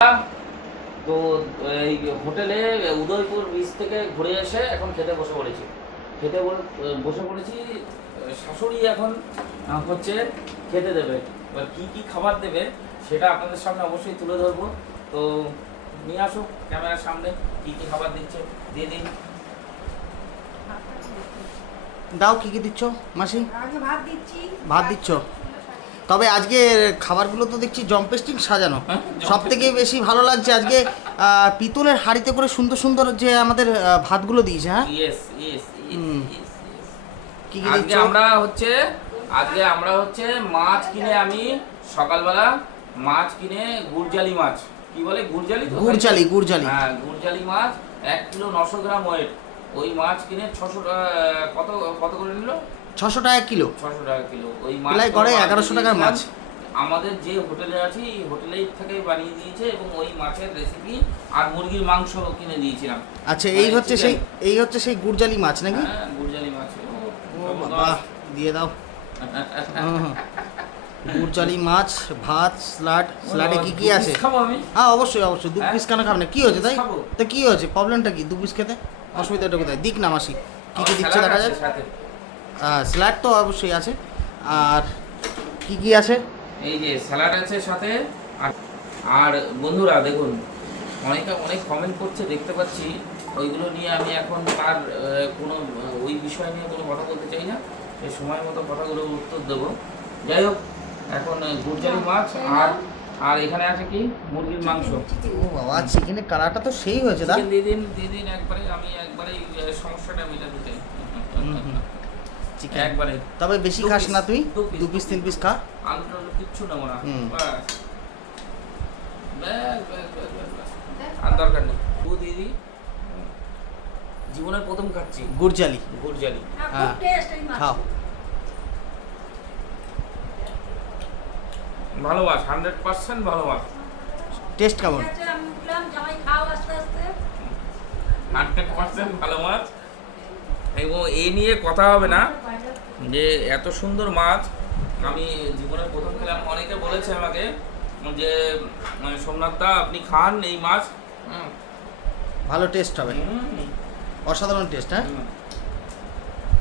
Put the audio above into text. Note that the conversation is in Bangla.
তো এই হোটেলে উদয়পুর বিচ থেকে ঘুরে এসে এখন খেতে বসে পড়েছি। বসে পড়েছি। শাশুড়ি এখন হচ্ছে খেতে দেবে। এবার কী কী খাবার দেবে সেটা আপনাদের সামনে অবশ্যই তুলে ধরবো। তো নিয়ে আসো ক্যামেরার সামনে, কী কী খাবার দিচ্ছে দিয়ে দিন। দাও, কি কি দিচ্ছ মাসি? আগে ভাত দিচ্ছি। ভাত দিচ্ছ? তবে আজকে খাবারগুলো তো দেখছি জম্পেস্টিং সাজানো। সব থেকে বেশি ভালো লাগছে আজকে পিতলের হাঁড়িতে করে সুন্দর সুন্দর যে আমাদের ভাতগুলো দিয়েছে। হ্যাঁ, ইয়েস ইয়েস। কি কি আজকে দিচ্ছ? আজকে আমরা হচ্ছে মাছ কিনে, আমি সকালবেলা মাছ কিনে গুড়জালি মাছ, কি বলে গুড়জালি? গুড়জালি। হ্যাঁ, গুড়জালি মাছ 1 কিলো 900 গ্রাম ওয়েট। ওই মাছ কিনে 600 টাকা, কত করে নিল? 600 টাকা কিলো। 600 টাকা কিলো। ওই মাছ প্রায় করে 1100 টাকার মাছ। আমাদের যে হোটেলে আছি এই হোটেলেই থেকে বানিয়ে দিয়েছে, এবং ওই মাছের রেসিপি আর মুরগির মাংস কিনে দিয়েছিলাম। আচ্ছা, এই হচ্ছে সেই গুড়জালি মাছ নাকি? হ্যাঁ, গুড়জালি মাছ। ও বাবা, দিয়ে দাও। গুড়জালি মাছ, ভাত, স্যালাডে কি কি আছে? খাবো আমি। হ্যাঁ, অবশ্যই 2 পিস কেন খাবে না? কি হয়েছে তাই? খাবো। তা কি হয়েছে, প্রবলেমটা কি 2 পিস খেতে? অসুবিধাটা কোথায়? দিক না মাসি, কি কি দিচ্ছে দেখা যাক। স্যালাড তো অবশ্যই আছে, আর কি কি আছে? এই যে স্যালাড আছে সাথে। আর বন্ধুরা দেখুন, অনেক কমেন্ট করছে দেখতে পাচ্ছি, ওইগুলো নিয়ে আমি এখন তার কোনো ওই বিষয় নিয়ে কোনো কথা বলতে চাই না। এই সময় মতো কথাগুলো উত্তর দেবো। যাই হোক, এখন গুড়জালি মাছ আর এখানে আছে কি মুরগির মাংস। ও বাবা, চিকেনের কালারটা তো সেই হয়েছে দা। দিয়ে দিন একবারে, আমি একবারে সমস্যাটা মেটাতে চাই। চিকেন একবারে। তবে বেশি খাস না তুই, 2 পিস 3 পিস খা। আলু কিচ্ছু নেবো না, ব্যাস। আর দরকার নেই। দিদি জীবনের প্রথম খাচ্ছি গুড়জালি। খুব টেস্ট এই মাছ। খাও। ভালো মাছ, 100% ভালো মাছ। টেস্ট কেমন? ঠিক আছে, আমি উঠলাম, জামাই খাও আস্তে আস্তে। 100% ভালো মাছ। এবং এই নিয়ে কথা হবে না যে এত সুন্দর মাছ আমি জীবনে প্রথম খেলাম। অনেকে বলেছে আমাকে যে সোমনাথ দা আপনি খান এই মাছ, ভালো টেস্ট হবে, অসাধারণ টেস্ট। হ্যাঁ,